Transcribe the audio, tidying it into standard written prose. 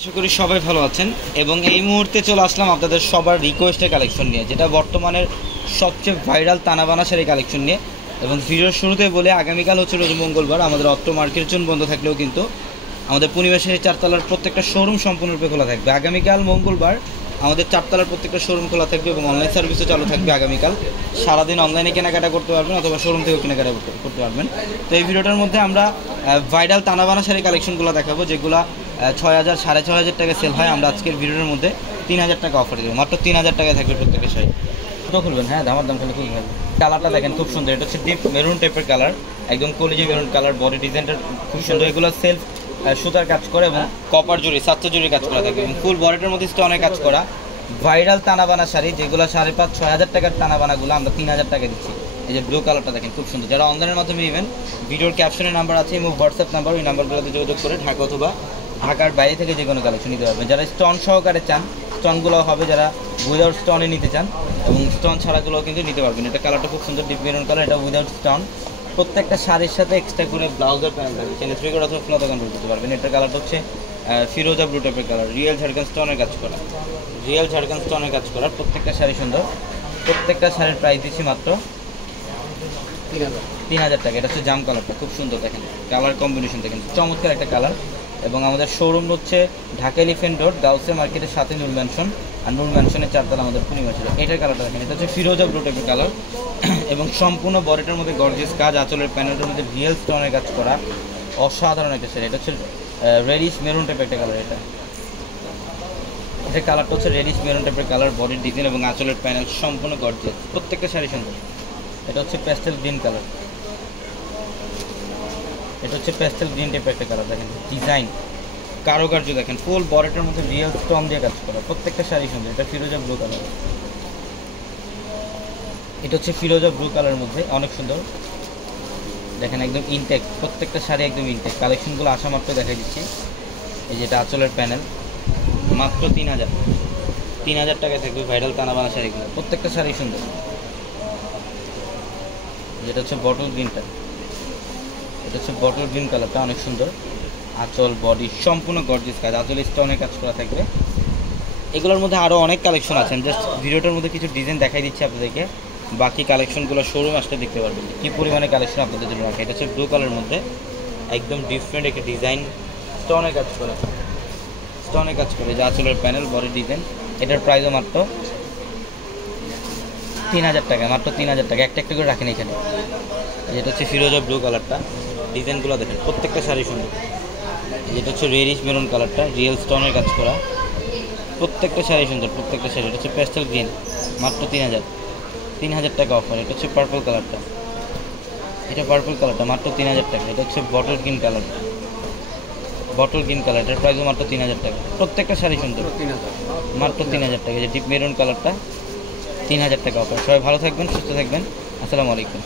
আশা করি সবাই ভালো আছেন এবং এই মুহূর্তে চলে আসলাম আপনাদের সবার রিকোয়েস্টের কালেকশন নিয়ে, যেটা বর্তমানের সবচেয়ে ভাইরাল তানাবানা শাড়ি কালেকশন নিয়ে। এবং ভিডিওর শুরুতে বলে, আগামীকাল হচ্ছে রোজ মঙ্গলবার, আমাদের অত্র মার্কেটের জন্য বন্ধ থাকলেও কিন্তু আমাদের পূর্ণিমাসের চারতলার প্রত্যেকটা শোরুম সম্পূর্ণরূপে খোলা থাকবে। আগামীকাল মঙ্গলবার আমাদের চারতলার প্রত্যেকটা শোরুম খোলা থাকবে এবং অনলাইন সার্ভিসও চালু থাকবে। আগামীকাল সারাদিন অনলাইনে কেনাকাটা করতে পারবেন অথবা শোরুম থেকেও কেনাকাটা করতে পারবেন। তো এই ভিডিওটার মধ্যে আমরা ভাইরাল তানাবানা শাড়ি কালেকশনগুলো দেখাবো, যেগুলো 6,000 6,500 টাকা সেল হয়। আমরা আজকের ভিডিওর মধ্যে 3,000 টাকা অফার দেবো, মাত্র 3,000 টাকায় থাকবে প্রত্যেকের শাড়ি। তো খুলবেন, হ্যাঁ দামার দাম খেলে খুলবেন। কালারটা দেখেন খুব সুন্দর, এটা হচ্ছে ডিপ মেরুন টাইপের কালার, একদম কলিজি মেরুন কালার। বডি ডিজাইনটা খুব সুন্দর, এগুলো সেলফ সুতার কাজ করে এবং কপার জুড়ি সাতটা জুড়ি কাজ করা থাকে এবং ফুল বডিটার মধ্যে স্টোনের কাজ করা ভাইরাল তানাবানা শাড়ি, যেগুলো 5,500-6,000 টাকার টানাবানাগুলো আমরা 3,000 টাকা দিচ্ছি। এই যে ব্লু কালারটা দেখেন খুব সুন্দর। যারা অনলাইনের মাধ্যমে নেবেন, ভিডিওর ক্যাপশনের নাম্বার আছে এবং হোয়াটসঅ্যাপ নাম্বার, ওই নাম্বারগুলোতে যোগাযোগ করে ঢাকা অথবা ঢাকার বাইরে থেকে যে কোনো কালেকশন নিতে পারবেন। যারা স্টোন সহকারে চান, স্টোনগুলো হবে, যারা উইদাউট স্টোনে নিতে চান এবং স্টোন ছাড়াগুলোও কিন্তু নিতে পারবেন। এটা কালারটা খুব সুন্দর, ডিপ মেরুন কালার, এটা উইদাউট স্টোন। প্রত্যেকটা শাড়ির সাথে এক্সট্রা করে ব্লাউজের প্যানেল থাকবে, সেখানে 3 কোড অথবা ফ্লোর দোকান করতে পারবেন। এটার কালারটা হচ্ছে ফিরোজা ব্লু টাইপের কালার, রিয়েল ঝাড়খান স্টোনের কাজ করা, রিয়েল ঝাড়খান স্টোনের কাজ করা। প্রত্যেকটা শাড়ি সুন্দর, প্রত্যেকটা শাড়ির প্রাইস দিচ্ছি মাত্র 3,000 টাকা। এটা হচ্ছে জাম কালারটা খুব সুন্দর, দেখেন কালার কম্বিনেশন দেখেন, চমৎকার একটা কালার। এবং আমাদের শোরুম হচ্ছে ঢাকা এলিফেন্ট রোড, গাউসিয়া মার্কেটের সাথে নূর ম্যানশন, আর নূর ম্যানশনের চারতলা আমাদের পূর্ণিমা ছিল। এটার কালারটা দেখেন, এটা হচ্ছে ফিরোজা ব্লু টাইপের কালার এবং সম্পূর্ণ বডিটার মধ্যে গর্জিয়াস কাজ, আঁচলের প্যানেলের মধ্যে রিয়েল স্টোনের কাজ করা, অসাধারণ একটা শাড়ি। এটা হচ্ছে রেডিশ মেরুন টাইপের একটা কালার। এটার কালারটা হচ্ছে রেডিশ মেরুন টাইপের কালার, বডির ডিজাইন এবং আঁচলের প্যানেল সম্পূর্ণ গর্জিয়াস, প্রত্যেকটা শাড়ি সুন্দর। এটা হচ্ছে প্যাস্টেল গ্রিন কালার, এটা হচ্ছে প্যাস্টেল গ্রিন টাইপের একটা কালার। দেখেন ডিজাইন কারুকার্য দেখেন, ফুল বডিটার মধ্যে রিয়েল স্টোন দিয়ে কাজ করা, প্রত্যেকটা শাড়ি সুন্দর। এটা ফিরোজা ব্লু কালার, এটা হচ্ছে ফিরোজা ব্লু কালারের মধ্যে অনেক সুন্দর। দেখেন একদম ইনটেক, প্রত্যেকটা শাড়ি একদম ইনটেক। কালেকশনগুলো আসা মাত্র দেখাই দিচ্ছি। এই যেটা আঁচলের প্যানেল, মাত্র 3,000 টাকায় থাকবে ভাইরাল তানাবানা শাড়িগুলো, প্রত্যেকটা শাড়ি সুন্দর। যেটা হচ্ছে বটল গ্রিনটা, এটা হচ্ছে বটল গ্রিন কালারটা অনেক সুন্দর। আঁচল বডি সম্পূর্ণ গর্জিয়াস কাজ, আঁচল স্টোনের কাজ করা থাকবে। এগুলোর মধ্যে আরও অনেক কালেকশন আছেন, জাস্ট ভিডিওটার মধ্যে কিছু ডিজাইন দেখাই দিচ্ছি আপনাদেরকে, বাকি কালেকশনগুলো শোরুম আসলে দেখতে পারবেন কী পরিমাণে কালেকশন আপনাদের জন্য রাখে। এটা হচ্ছে ব্লু কালারের মধ্যে একদম ডিফারেন্ট একটা ডিজাইন, স্টোনের কাজ করা, স্টোনের কাজ করে, যে আঁচলের প্যানেল বডি ডিজাইন। এটার প্রাইসও মাত্র 3,000 টাকা, মাত্র 3,000 টাকা। একটা একটা করে রাখেন এখানে। যেটা হচ্ছে ফিরোজা ব্লু কালারটা, ডিজাইনগুলো দেখেন প্রত্যেকটা শাড়ি সুন্দর। যেটা হচ্ছে রেডিশ মেরুন কালারটা, রিয়েল স্টোনের কাজ করা, প্রত্যেকটা শাড়ি সুন্দর, প্রত্যেকটা শাড়ি। এটা হচ্ছে প্যাস্টেল গ্রিন, মাত্র 3,000 টাকা অফার। এটা হচ্ছে পার্পল কালারটা, এটা পার্পল কালারটা মাত্র 3,000 টাকা। এটা হচ্ছে bottle green colour, bottle green colour, এটার প্রাইসও মাত্র 3,000 টাকা। প্রত্যেকটা শাড়ি সুন্দর, মাত্র 3,000 টাকা। যে ডিপ মেরুন কালারটা 3,000 টাকা অফার। সবাই ভালো থাকবেন, সুস্থ থাকবেন, আসসালামু আলাইকুম।